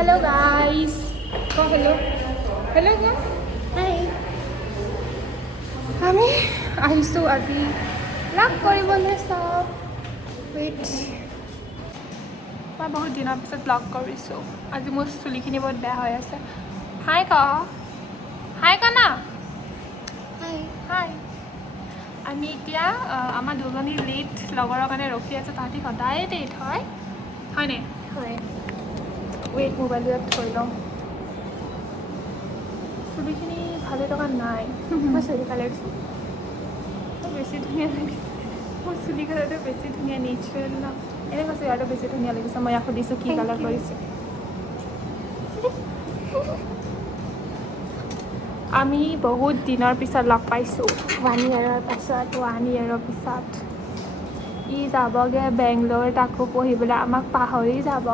Hello guys. Oh, hello. Hello guys. Hi. আমি আহিছোঁ আজি লাভ কৰিবলৈ চব ৱেইট মই বহুত দিনৰ পিছত ব্লগ কৰিছোঁ আজি মোৰ চুলিখিনি বহুত বেয়া হৈ আছে হাই ক না Hi. হাই আমি এতিয়া আমাৰ দুজনী লেট লগৰৰ কাৰণে ৰখি আছোঁ তাহাঁতি সদায় লেট হয়নে Hi. ৱেইট মোবাইলটো ইয়াত থৈ লওঁ চুলিখিনি ভালে থকা নাই মই চুলি কালাৰ দিছোঁ বেছি ধুনীয়া লাগিছে মোৰ চুলি কালাৰটো বেছি ধুনীয়া নেচাৰেল ন এনে কৈছোঁ ইয়াৰটো বেছি ধুনীয়া লাগিছে মই ইয়াক সুধিছোঁ কি কালাৰ কৰিছোঁ আমি বহুত দিনৰ পিছত লগ পাইছোঁ 1 year পাছত 1 year পিছত ই যাবগৈ বেংগলোৰ তাকো পঢ়িবলৈ আমাক পাহৰি যাব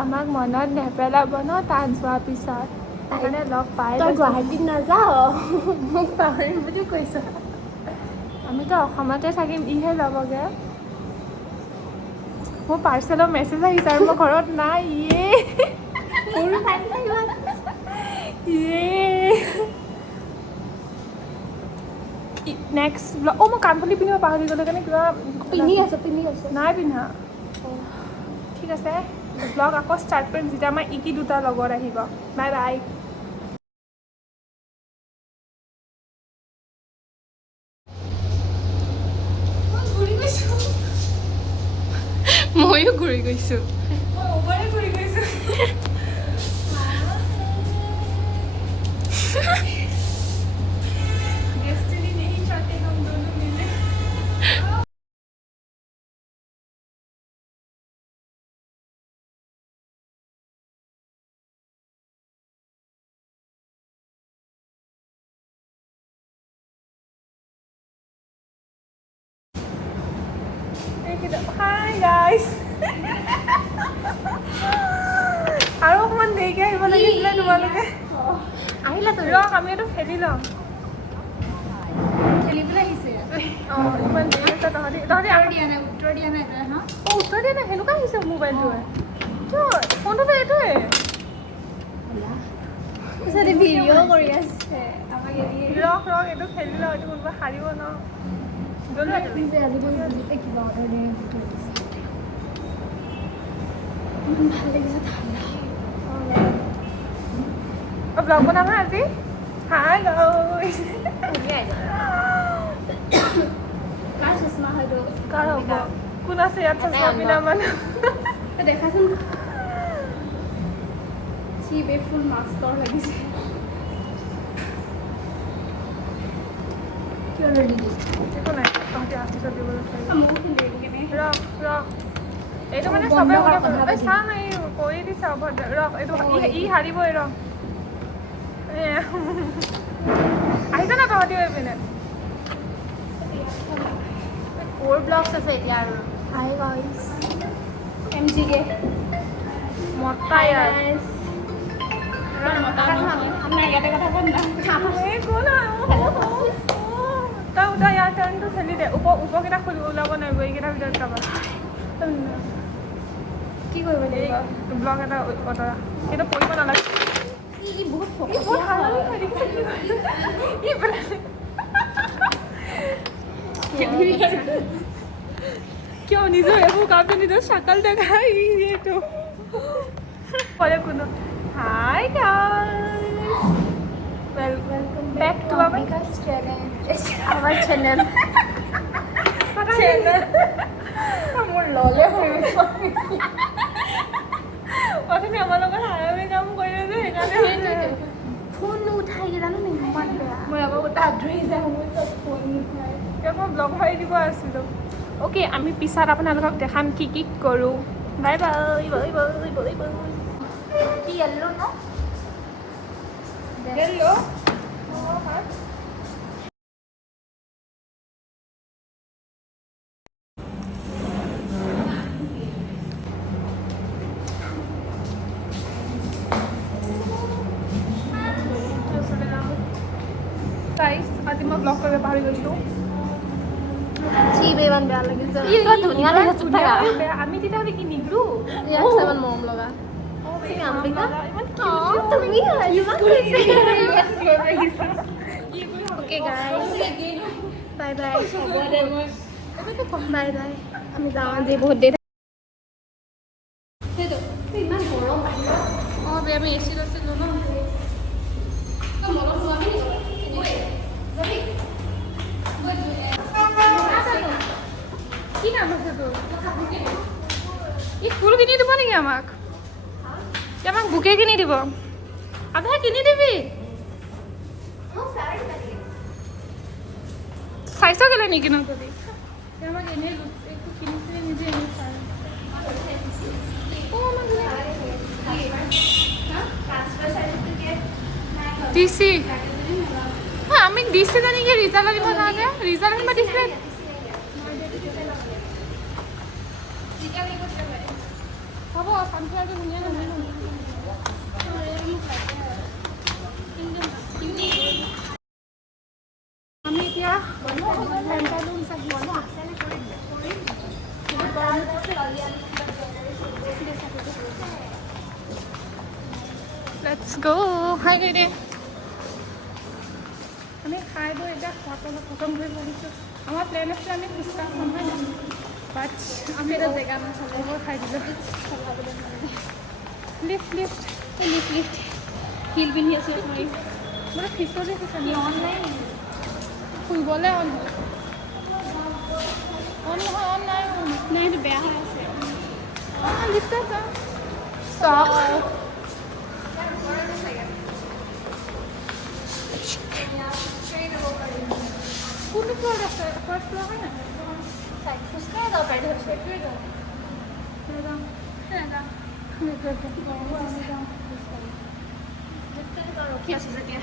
আমাক মনত নেপেলাব ন তাত যোৱাৰ পিছত সেইকাৰণে লগ পাই তই গুৱাহাটীত নাযাওঁ মোক পাহৰিম বুলি কৈছ আমিতো অসমতে থাকিম ইহে যাবগৈ মোৰ পাৰ্চেলৰ মেছেজ আহিছে আৰু মই ঘৰত নাই মোৰো টাইম লাগিব নেক্সট ব্লগ মই কাণফুলি পিন্ধিব পাহৰি গ'লো কাৰণে কিবা পিন্ধি আছোঁ নাই পিন্ধা ঠিক আছে ব্লগ আকৌ ষ্টাৰ্ট কৰিম যেতিয়া আমাৰ ইকি দুটা লগত আহিব বাই বাই ময়ো ঘূৰি গৈছোঁ হাই গাইজ আৰু অকণমান দেৰিকৈ আহিব লাগিছিলে তোমালোকে আহিলা তোৰ ৰখ আমি এইটো খেলি ল'ম খেলিবলৈ আহিছে অঁ ইমান দেৰি আছে তহঁতি আৰু উত্তৰ দিয়া নাই তই হা অঁ উত্তৰ দিয়া নাই সেনেকুৱা আহিছে মোবাইলটোৱে কিয় ফোনটোতো এইটোৱে পিছতে ভিডিঅ' কৰি আছে আমাক এৰি ৰখ এইটো খেলি লওঁ এইটো কোনোবা হাৰিব ন কিবা অৰ্ডাৰ দিয়ে ভাল লাগিছে ঠাণ্ডা ব্লগ বনাম হা আজি হাই গাইজ কাৰ চশমা হয়তো কাৰ হ'ব কোন আছে ইয়াত চশমা পিন্ধা মানুহ দেখাচোন চিবে ফুল মাষ্টৰ লাগিছে কিয় দিদি একো নাই তহঁতি আফিছত দিবলৈ থৈ মোক খেলি কেনে ৰখ এইটো মানে বন্ধ চবে কৰা কথা পাতিম। চা নাই কৰি দিছা অভদ্ৰ ৰখ এইটো ই হাৰিবই ৰখ আহিছে না তহঁতিও এইপিনে ক'ৰ ব্লগছ আছে এতিয়া আৰু হাই গাইজ MGK মতা ইয়াৰ আমাৰ ইয়াতে কথা কোন না এই কোন তই ইয়াৰ টাৰ্ণটো খেলি দে ওপৰকেইটা ওলাব নোৱাৰিব এইকেইটাৰ ভিতৰত চাবা কি কৰিব এই লাগিব ব্লগ এটা অতৰা কিন্তু পৰিব নালাগে ই বহুত বহুত হালধি হৈ দেখিছে কি কিয় নিজৰ একো কামটো নিজৰ চাকাল দেখাই এইটো ক'লে কোনো hi guys welcome back to our channel মোৰ ললে হৈ গৈছে প্ৰথমে আমাৰ লগত হাৰামি কাম কৰিলে যে সেইকাৰণে ফোন উঠাই জানো নে ইমান বেয়া মই আকৌ গোটেই আঁতৰি যাওঁ মই চব ফোন উঠাই এতিয়া মই ব্লগ মাৰি দিব আছিলোঁ অ'কে আমি পিছত আপোনালোকক দেখাম কি কৰোঁ bye bye bye bye bye bye কি য়েল্লো ন Hello. Guys, আজি মই ব্লগ কৰিব পাহৰি গৈছোঁ চিবে ইমান বেয়া লাগিছে ইমান ধুনীয়া লাগিছে আমি তেতিয়াহ'লে কি নিগলো ইয়াত Okay guys, bye bye. Bye bye. আমি যাওঁ আজি বহুত দেৰি আমি এচিত আছিলোঁ ন কি কাম আছে তোৰ ই ফুল কিনি দিব নেকি আমাক আমাক বুকে কিনি দিব আধা কিনি দিবি চাইছ কেলে নিকিনো তদি আমাক এনেই একো কিনি চিনি নিদিয়ে এনেই চাই ডিচি আমি ডিচি জানিকি ৰিজাল্ট আনিব যাওঁতে ৰিজাল্ট আনিব দিছিলে হ'ব চানফ্লাৱাৰটো ধুনীয়া নহয় আমি এতিয়া পেণ্টালুনছ লেটছ গো হাই দে আমি খাই বৈ এতিয়া খতম কৰি ভাবিছোঁ আমাৰ প্লেন আছে আমি ফুচকা খাম হয় নাই বাট আমি এটা জেগা নাখালোঁ খাই দিলোঁ lift lift lift lift heel পিন্ধি আছোঁ মানে ফিচৰ দেখিছে অনলাইন ফুৰিবলৈ অন নহয় অন নাই নাই এইটো বেয়া হৈ আছে লিফ্ট আছে ষ্টপ কোনটো ফ্ল'ৰত আছে ফাৰ্ষ্ট ফ্ল'ৰ হয় নাই খোজকাঢ়ি যাব পাৰি সেইটোৱে যাওঁ ৰখি আছোঁ যেতিয়া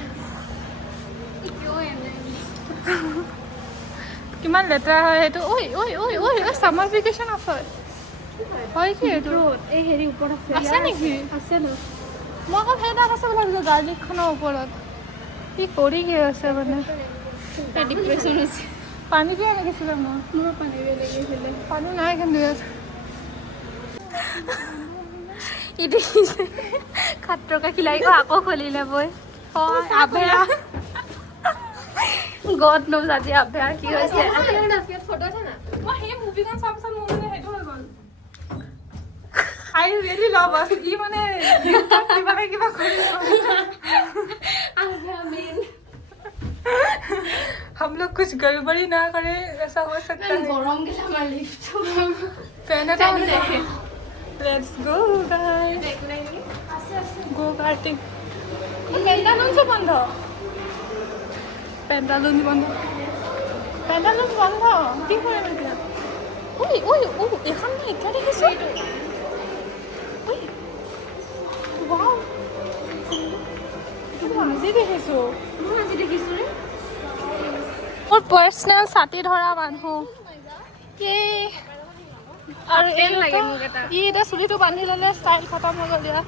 কিমান লেতেৰা হয় সেইটো ঐ ঐ ঐ ঐ ছামাৰ ভেকেশ্যন অফাৰ হয় কি এইটো এই হেৰি ওপৰত আছে নেকি আছে ন মই অকল সেই তাত আছে বুলি ভাবিছোঁ গাৰ্লিকখনৰ ওপৰত কি কৰি কি আছে মানে ডিপ্ৰেশ্যন হৈছে পানী কিয় লাগিছিলে মোৰ পানী লাগিছিলে পানী নাই কিন্তু ইয়াত ইটো খাত্ৰকা খিলাড়ী আকৌ খুলিলে বৈ আভেয়া গড নোজ আজি আভেয়া কি হৈছে ফটো আছে না মই সেই মুভিখন চাম চাম মোৰ মানে সেইটো হৈ গ'ল I really love us ই মানে কিবা কৰি हम लोग कुछ गड़बड़ी ना करें ऐसा हो सकता है गरम गेला मार लिफ्ट पेनटा let's go guys go karting Pantaloon से बंद पेंटालुन बंद কি কৰে এতিয়া ঐ এখন মই এতিয়া দেখিছোঁ ৱাও আজি দেখিছোঁ মোৰ পাৰ্চনেল ছাতি ধৰা মানুহ আৰু ই এতিয়া চুলিটো বান্ধি ল'লে ষ্টাইল খতম হৈ গ'ল দিয়া